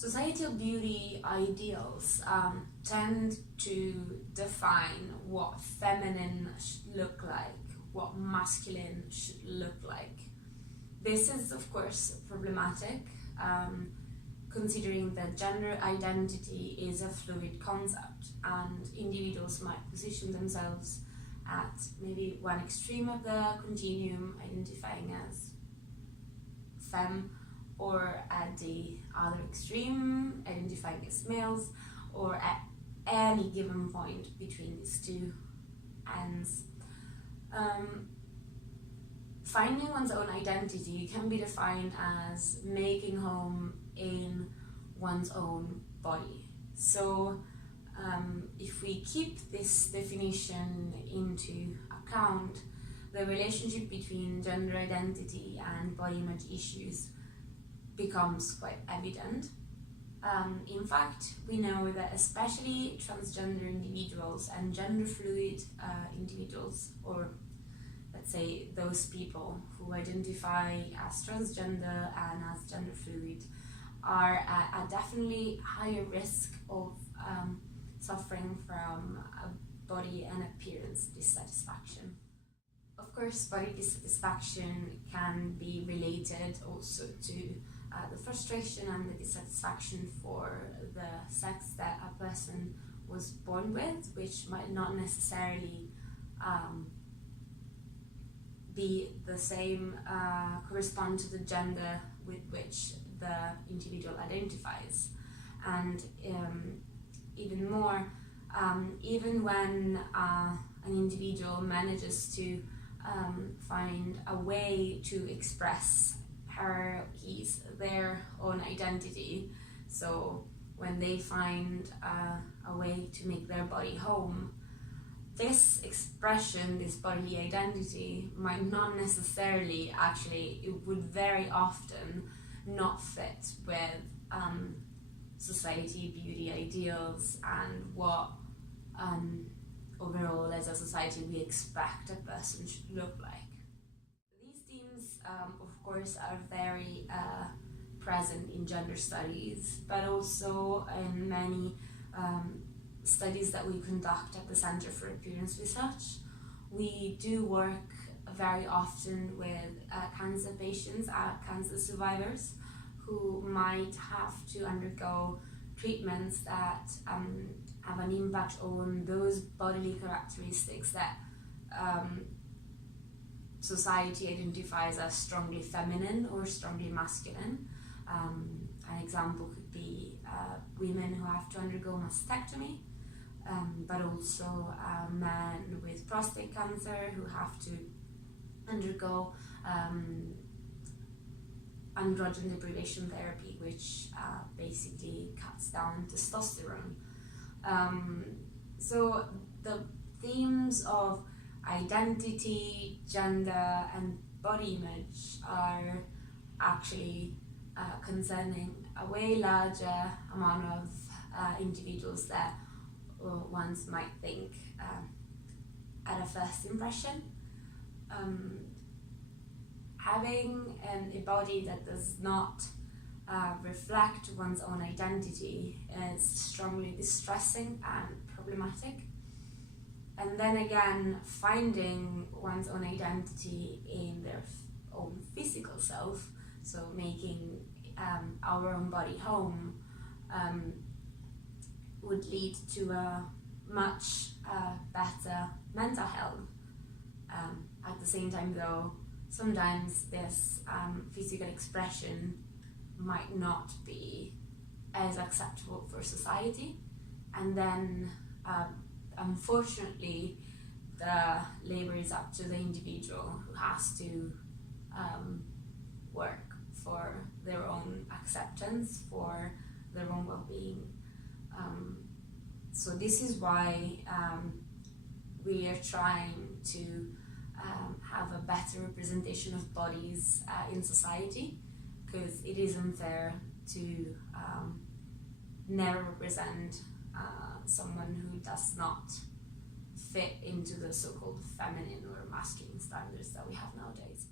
Societal beauty ideals tend to define what feminine should look like, what masculine should look like. This is, of course, problematic, considering that gender identity is a fluid concept and individuals might position themselves at maybe one extreme of the continuum, identifying as femme, or at the other extreme, identifying as males, or at any given point between these two ends. Finding one's own identity can be defined as making home in one's own body. So if we keep this definition into account, the relationship between gender identity and body image issues becomes quite evident. In fact, we know that especially transgender individuals and gender fluid individuals, or let's say those people who identify as transgender and as gender fluid, are at a definitely higher risk of suffering from body and appearance dissatisfaction. Of course, body dissatisfaction can be related also to the frustration and the dissatisfaction for the sex that a person was born with, which might not necessarily be the same, correspond to the gender with which the individual identifies. And even more, even when an individual manages to find a way to express their own identity, so when they find a way to make their body home, this expression, this bodily identity, might not necessarily, actually, it would very often not fit with society beauty ideals and what overall as a society we expect a person should look like. These themes, of course, are very present in gender studies, but also in many studies that we conduct at the Center for Appearance Research. We do work very often with cancer patients, cancer survivors, who might have to undergo treatments that have an impact on those bodily characteristics that society identifies as strongly feminine or strongly masculine. An example could be women who have to undergo mastectomy, but also men with prostate cancer who have to undergo androgen deprivation therapy, which basically cuts down testosterone. So the themes of identity, gender, and body image are actually concerning a way larger amount of individuals that one might think at a first impression. Having a body that does not reflect one's own identity is strongly distressing and problematic. And then again, finding one's own identity in their own physical self, so making our own body home, would lead to a much better mental health. At the same time, though, sometimes this physical expression might not be as acceptable for society, and then unfortunately the labor is up to the individual, who has to work for their own acceptance, for their own well-being. So this is why we are trying to have a better representation of bodies in society, because it isn't fair to never represent someone who does not fit into the so-called feminine or masculine standards that we have nowadays.